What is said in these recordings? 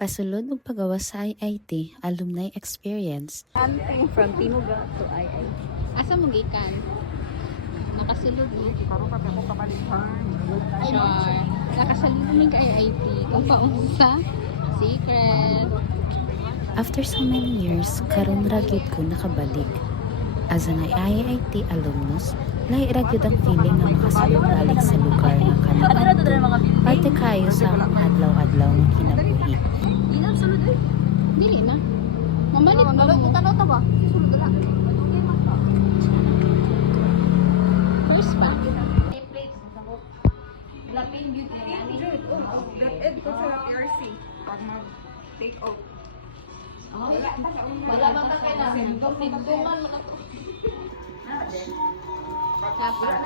Pasulod og pagawas sa IIT Alumni Experience. Hunting from Timuga to IIT. Asa mo gikan? Nakasulod ni. Karon pa mo kabalikan. Sure. Nakasulod ni kay IIT. Kung paunsa, secret. After so many years, karon ra gyud ko nakabalik. As an IIT alumnus, lahi ra gyud ang feeling nga makasulod balik sa lugar nga kanadto. Parte kayo sa akong adlaw-adlaw nga kinabuhi. Ilang sulod eh. Dili na. Mamalit ba mo? Tanaw ta ba? Sulod la. First pa. Lapin beauty yani. Ed ko sa PRC. Pag mag-take out. Wala bang kakay na? Tigduman mo na to.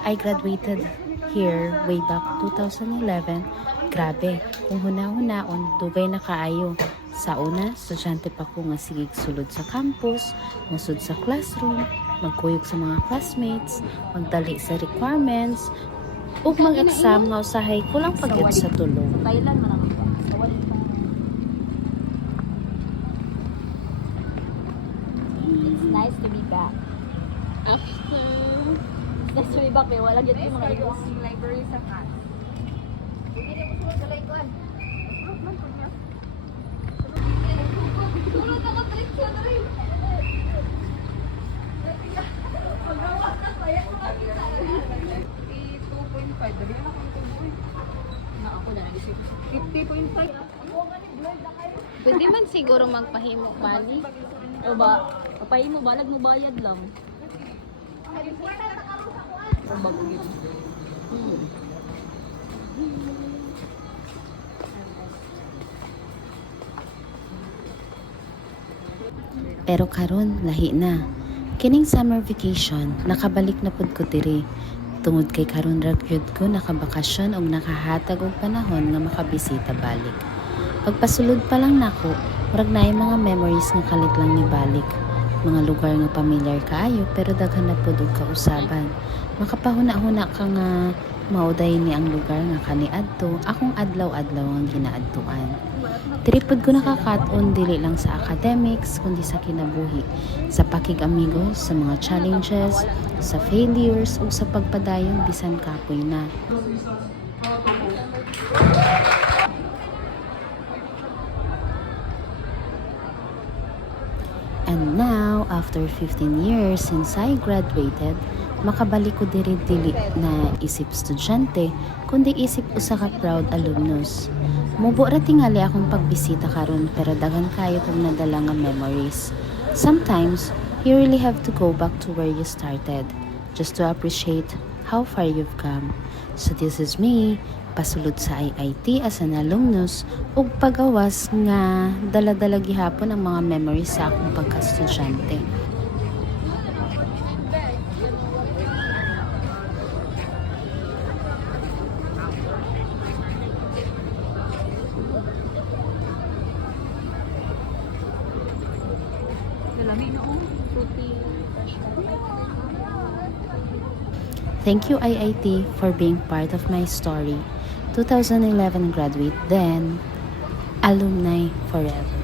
I graduated here way back 2011. Grabe, kung huna-hunaon, dugay na kaayo. Sa una, estudyante pa ko nga sigig sulod sa campus, musud sa classroom, magkuyog sa mga classmates, magdali sa requirements, ug mag-exam nga usahay kulang pagyud sa tulong. Thailand man ako. It's nice to be back. After. Nice to be back eh. Wala dyan yung mga yung library sa class. Hindi na ko sulod sa laikon. Sulod man po niya. Sulod ako direksyon na rin. Magawa na kaya ko makita. 2.5. Dali na akong tuloy. Na ako na nag-isip. 50.5. Pwede man siguro magpahimo bali. O ba? Papahimo balag mo bayad lang. O bago yun. Pero karon lahi na. Kining summer vacation, nakabalik na pud ko diri. Tungod kay karon ra gyud ko nakabakasyon og nakahatag og panahon nga makabisita balik. Pagpasulod pa lang nako, murag naay mga memories nga kalit lang ni balik. Mga lugar nga pamilyar kaayo pero daghan na pud og kausaban. Makapahuna-huna ka nga mauday ni ang lugar nga kaniadto, akong adlaw-adlaw ang ginaadtuan. Tripod ko nakakaton dili lang sa academics kundi sa kinabuhi, sa pakig-amigos, sa mga challenges, sa failures ug sa pagpadayon bisan kapoy na. And now, after 15 years since I graduated, makabalik ko dili na isip estudyante, kundi isip usa ka proud alumnus. Mubo ra tingali akong pagbisita karon pero daghan kayo kong nadala nga memories. Sometimes, you really have to go back to where you started just to appreciate how far you've come. So this is me, pasulod sa IIT as an alumnus ug pagawas nga dala-dala gihapon ang mga memories sa akong pagka-estudyante. Thank you IIT for being part of my story. 2011 graduate, then alumni forever.